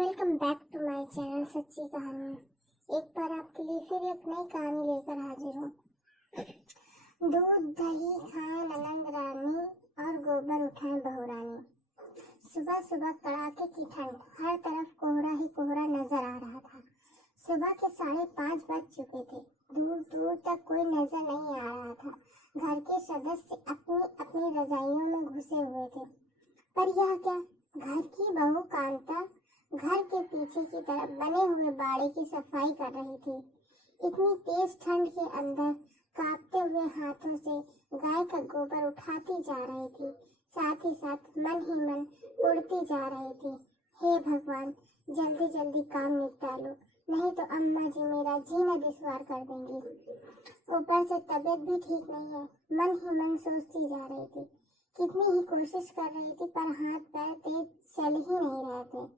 Welcome back to my channel Sachchi Kahani. एक बार आपके लिए फिर एक नई कहानी लेकर हाजिर हूँ। दूध दही खाए ननंद रानी और गोबर उठाए बहू रानी। सुबह सुबह कड़ाके की ठंड, हर तरफ कोहरा ही कोहरा नजर आ रहा था। सुबह के 5:30 बज चुके थे। दूर दूर तक कोई नजर नहीं आ रहा था। घर के सदस्य अपनी अपनी रजाइयों में घुसे हुए थे। पर यह क्या, घर की बहू कांता घर के पीछे की तरफ बने हुए बाड़े की सफाई कर रही थी। इतनी तेज ठंड के अंदर कांपते हुए हाथों से गाय का गोबर उठाती जा रही थी, साथ ही साथ मन ही मन उड़ती जा रही थी। हे भगवान, जल्दी जल्दी काम निपटा लो, नहीं तो अम्मा जी मेरा जीना दुश्वार कर देंगी। ऊपर से तबीयत भी ठीक नहीं है। मन ही मन सोचती जा रही थी। कितनी ही कोशिश कर रही थी पर हाथ पैर तेज चल ही नहीं रहे थे।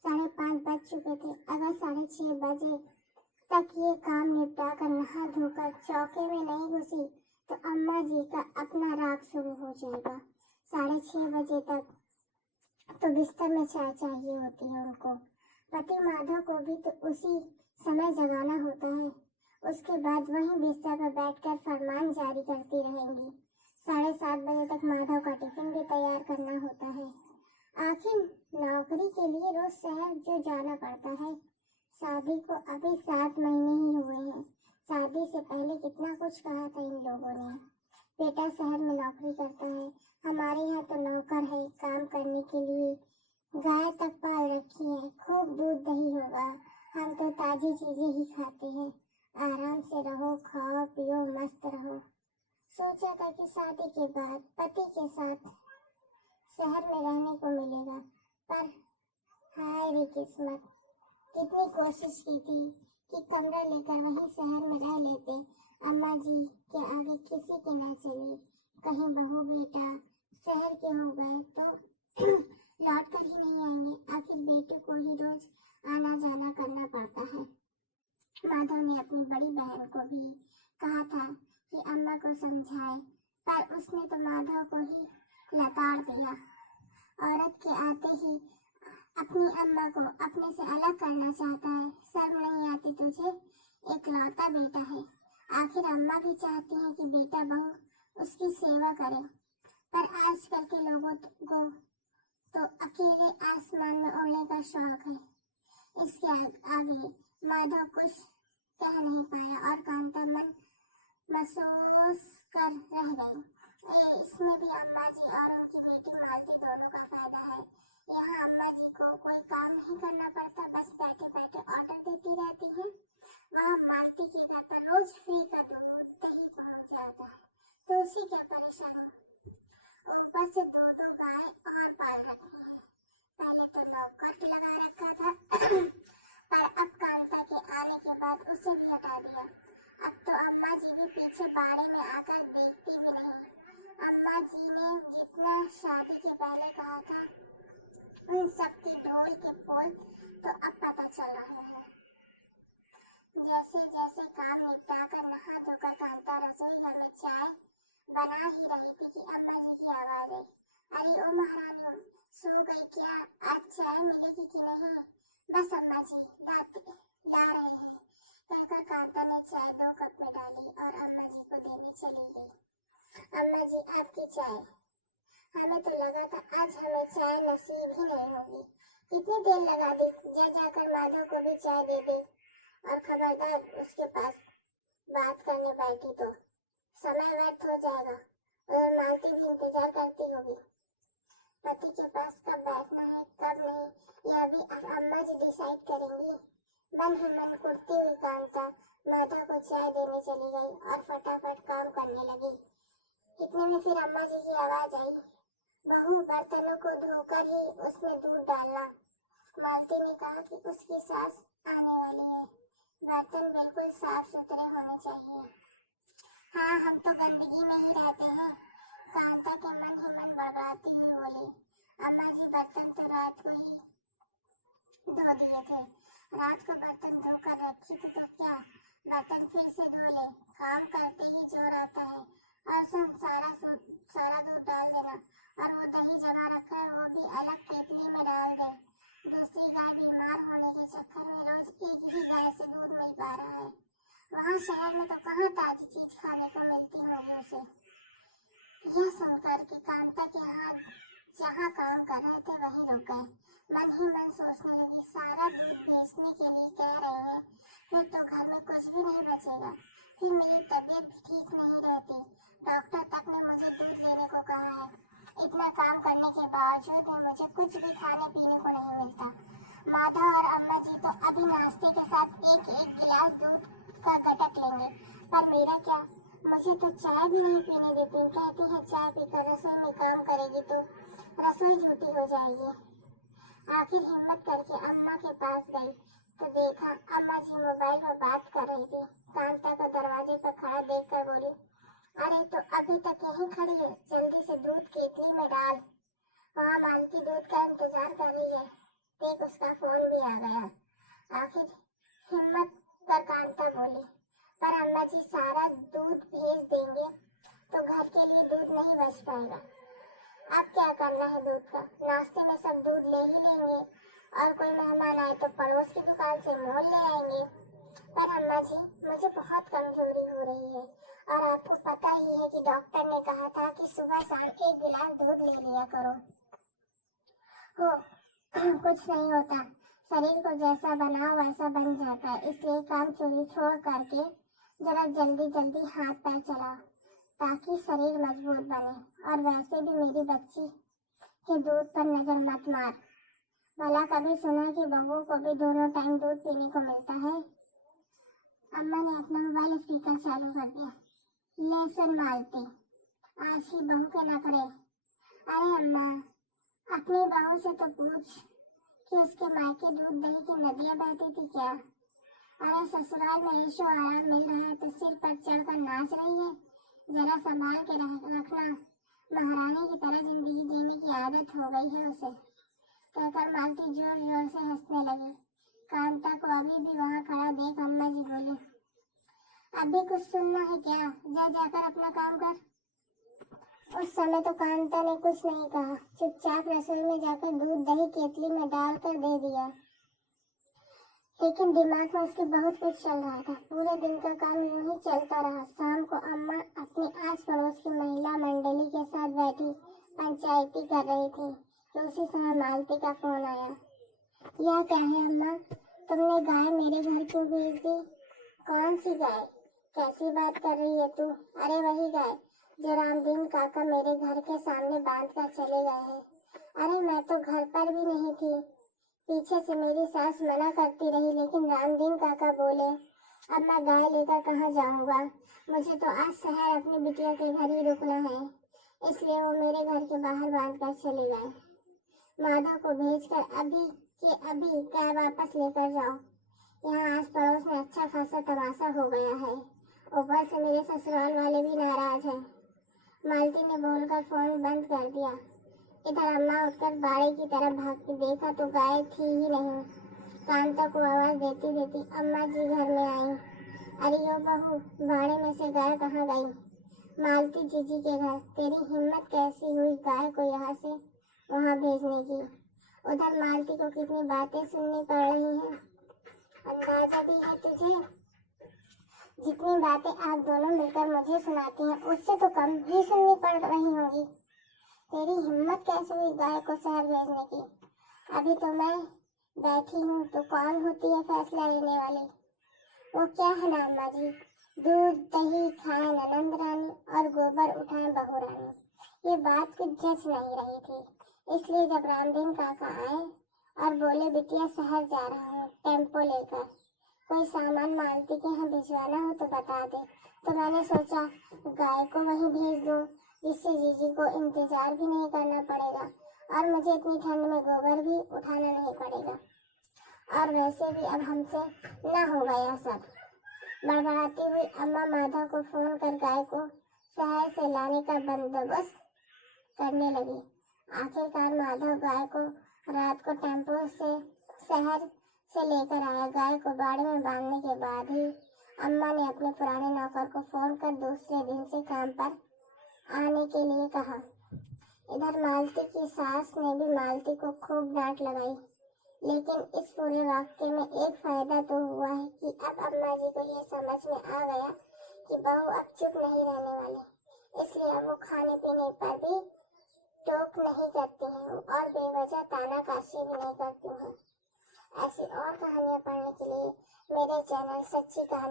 5:30 बज चुके थे। अगर 6:30 बजे तक ये काम निपटा कर नहा धोकर चौके में नहीं घुसी तो अम्मा जी का अपना राग शुरू हो जाएगा। 6:30 बजे तक तो बिस्तर में चाय चाहिए होती है उनको। पति माधव को भी तो उसी समय जगाना होता है। उसके बाद वहीं बिस्तर पर बैठकर फरमान जारी करती रहेंगी। 7:30 बजे तक माधव का टिफिन भी तैयार करना होता है। आखिर नौकरी के लिए रोज शहर जो जाना पड़ता है। शादी को अभी 7 महीने ही हुए हैं। शादी से पहले कितना कुछ कहा था इन लोगों ने। बेटा शहर में नौकरी करता है, हमारे यहाँ तो नौकर है काम करने के लिए। गाय तक पाल रखी है, खूब दूध दही होगा। हम तो ताजी चीजें ही खाते हैं। आराम से रहो, खाओ पियो, मस्त रहो। सोचा था कि शादी के बाद पति के साथ शहर में रहने को मिलेगा, पर हाय रे किस्मत। कितनी कोशिश की थी कि कमरा लेकर वहीं शहर में रह लेते। अम्मा जी के आगे किसी की न चली। कहीं बहू बेटा शहर के हो गए तो लौट कर ही नहीं आएंगे। आखिर बेटे को ही रोज आना जाना करना पड़ता है। माधव ने अपनी बड़ी बहन को भी कहा था कि अम्मा को समझाए, पर उसने तो माधव को ही लताड़ दिया। औरत के आते ही अपनी अम्मा को अपने से अलग करना चाहता है। शर्म नहीं आती तुझे? एकलौता बेटा है। आखिर अम्मा भी चाहती है कि बेटा बहू उसकी सेवा करे, पर आजकल के लोगों को तो अकेले आसमान में उड़ने का शौक है। इसके आगे माधव कुछ कह नहीं पाया और कांता मन महसूस कर रह गई। इसमें भी अम्मा जी और उनकी बेटी मालती दोनों का फायदा है। यहाँ अम्मा जी को कोई काम नहीं करना पड़ता, बस बैठे बैठे ऑर्डर देती रहती है। वहाँ मालती के घर पर रोज फ्री का दूध दही पहुँच जाता है, तो उसी क्या परेशानी। ऊपर से दो गाय और पाल रखी है। पहले तो नौकर लगा रखा था पर अब कांता के आने के बाद उसे भी हटा दिया। अब तो अम्मा जी भी पीछे बाड़े में आकर देखती भी नहीं। अम्मा जी ने जितना शादी के पहले कहा था उन सब की डोल के पोल तो अब पता चल रहे हैं। जैसे जैसे काम निपटा कर नहा धोकर कांता रसोई घर में चाय बना ही रही थी कि अम्मा जी की आवाज आई। अरे ओ महारानी, सो गई क्या? आज चाय मिलेगी कि नहीं? बस अम्मा जी ला रहे हैं, कहकर कांता ने चाय 2 कप में डाली और अम्मा जी को देने चली गई। अम्मा जी आपकी चाय। हमें तो लगा था आज हमें चाय नसीब ही नहीं होगी। कितनी देर लगा दी, जाकर माधव को भी चाय दे दी। और खबरदार उसके पास बात करने बैठी तो समय व्यर्थ हो जाएगा। और मालती भी इंतजार करती होगी। पति के पास कब बैठना है कब नहीं, यह भी अम्मा जी डिसाइड करेंगी। मन ही मन कुटती हुई कांता माधव को चाय देने चली गई और फटाफट काम करने लगी। इतने में फिर अम्मा जी की आवाज आई, बहू बर्तनों को धोकर ही उसमें दूध डालना। मालती ने कहा कि उसकी सास आने वाली है, बर्तन बिल्कुल साफ सुथरे होने चाहिए। हाँ, हम तो गंदगी में ही रहते हैं, कांता के मन ही मन बड़बड़ाती हुई बोली। अम्मा जी बर्तन तो रात को ही धो दिए थे। रात को बर्तन धोकर रखी थी तो क्या बर्तन फिर से धो ले? काम करते ही जोर आता है। और सुन, सारा दूध डाल देना और वो दही जमा रखा है वो भी अलग केतली में डाल दे। दूसरी गाय बीमार शहर में तो कहाँ ताजी चीज खाने को मिलती होगी उसे। यह सुनकर कि कांता के हाथ जहाँ काम कर रहे थे वहीं रुक गए। मन ही मन सोचने लगी, सारा दूध बेचने के लिए कह रहे हैं, फिर तो घर में कुछ भी नहीं बचेगा। फिर मेरी तबीयत भी ठीक नहीं रहती, डॉक्टर तक ने मुझे दूध लेने को कहा है। इतना काम करने के बावजूद भी मुझे कुछ भी खाने पीने को नहीं मिलता। माधव और अम्मा जी तो अभी नाश्ते के साथ एक एक गिलास दूध का गटक लेंगे, पर मेरा क्या, मुझे तो चाय भी नहीं पीने देती। कहती है चाय पीकर रसोई में काम करेगी तो रसोई झूठी हो जाएगी। आखिर हिम्मत करके अम्मा के पास गई तो देखा अम्मा जी मोबाइल पर बात कर रही थी। कांता को दरवाजे पर खड़ा देखकर बोली, अरे तो अभी तक यहीं खड़ी है, जल्दी से दूध केतली में डाल, वहाँ मालती दूध का इंतजार कर रही है। देख उसका फोन भी आ गया। आखिर हिम्मत कर कांता बोली, पर अम्मा जी सारा दूध भेज देंगे तो घर के लिए दूध नहीं बच पाएगा। अब क्या करना है दूध का, नाश्ते में सब दूध ले ही लेंगे और कोई मेहमान आए तो पड़ोस की दुकान से मोल ले आएंगे। पर अम्मा जी मुझे बहुत कमजोरी हो रही है और आपको पता ही है कि डॉक्टर ने कहा था कि सुबह शाम एक गिलास दूध ले लिया करो। हो कुछ नहीं होता, शरीर को जैसा बनाओ वैसा बन जाता है, इसलिए काम चोरी छोड़ करके जरा जल्दी जल्दी हाथ पैर चलाओ ताकि शरीर मजबूत बने। और वैसे भी मेरी बच्ची के दूध पर नजर मत मार। भला कभी सुना कि बहुओं को भी दोनों टाइम दूध पीने को मिलता है। अम्मा ने अपना मोबाइल स्पीकर चालू कर दिया। ले सुन मालती, आज ही बहू के नखरे। अरे अम्मा, अपनी बहू से तो पूछ कि उसके मायके दूध दही की नदियां बहती थी क्या। अरे ससुराल में ऐशो आराम मिल रहा है तो सिर पर चढ़कर नाच रही है। जरा संभाल के रखना, महारानी की तरह जिंदगी जीने की आदत हो गई है उसे, कहकर मालती जोर जोर से हंसने लगी। कांता को अभी भी वहाँ खड़ा देख अम्मा जी बोली, अभी कुछ सुनना है क्या, जा जाकर अपना काम कर। उस समय तो कांता ने कुछ नहीं कहा, चुपचाप रसोई में जाकर दूध दही केतली में डालकर दे दिया। लेकिन दिमाग में उसके बहुत कुछ चल रहा था। पूरे दिन का काम यूं ही चलता रहा। शाम को अम्मा अपनी आस पड़ोस की महिला मंडली के साथ बैठी पंचायती कर रही थी तो उसी समय मालती का फोन आया। यह क्या है अम्मा, तुमने गाय मेरे घर क्यों भेज दी। कौन सी गाय, कैसी बात कर रही है तू। अरे वही गाय जो रामदीन काका मेरे घर के सामने बांध कर चले गए हैं। अरे मैं तो घर पर भी नहीं थी, पीछे से मेरी सास मना करती रही, लेकिन रामदीन काका बोले अब मैं गाय लेकर कहाँ जाऊंगा, मुझे तो आज शहर अपनी बिटिया के घर ही रुकना है, इसलिए वो मेरे घर के बाहर बांध कर चले गए। माधव को भेजकर अभी के अभी गाय वापस लेकर जाओ। यहाँ आस पड़ोस में अच्छा खासा तमाशा हो गया है, ऊपर से मेरे ससुराल वाले भी नाराज हैं। मालती ने बोलकर फोन बंद कर दिया। इधर अम्मा उठकर बाड़े की तरफ भागती, देखा तो गाय थी ही नहीं। कांता को आवाज देती देती अम्मा जी घर में आई। अरे ओ बहू, बाड़े में से गाय कहाँ गई। मालती जीजी के घर। तेरी हिम्मत कैसी हुई गाय को यहाँ से वहाँ भेजने की। उधर मालती को कितनी बातें सुननी पड़ रही हैं, अंदाजा भी है तुझे। जितनी बातें आप दोनों मिलकर मुझे सुनाती हैं उससे तो कम ही सुननी पड़ रही होंगी। तेरी हिम्मत कैसे हुई गाय को शहर भेजने की। अभी तो मैं बैठी हूँ तो कौन होती है फैसला लेने वाली। वो क्या है ना अम्मा जी, दूध दही खाए ननंद रानी और गोबर उठाए बहू रानी। ये बात कुछ जच नहीं रही थी, इसलिए जब रामदीन काका आए और बोले बिटिया शहर जा रहा हूँ टेम्पो लेकर, कोई सामान मालती के यहाँ भिजवाना हो तो बता दे, तो मैंने सोचा गाय को वहीं भेज दूँ, जिससे जीजी को इंतजार भी नहीं करना पड़ेगा और मुझे इतनी ठंड में गोबर भी उठाना नहीं पड़ेगा। और वैसे भी अब हमसे न होगा यह सब। बड़बड़ाती हुई अम्मा माधव को फोन कर गाय को शहर से लाने का बंदोबस्त करने लगी। आखिरकार माधव गाय को रात को टेम्पो से शहर से लेकर आया। गाय को बाड़े में बांधने के बाद ही अम्मा ने अपने पुराने नौकर को फोन कर दूसरे दिन से काम पर आने के लिए कहा। इधर मालती की सास ने भी मालती को खूब डांट लगाई, लेकिन इस पूरे वाक्य में एक फायदा तो हुआ है कि अब अम्मा जी को ये समझ में आ गया कि बहू अब चुप नहीं रहने वाली, इसलिए अब वो खाने पीने पर भी टोक नहीं करती हैं और बेवजह तानाकाशी भी नहीं करती हैं। ऐसी और कहानियाँ पढ़ने के लिए मेरे चैनल सच्ची कहानी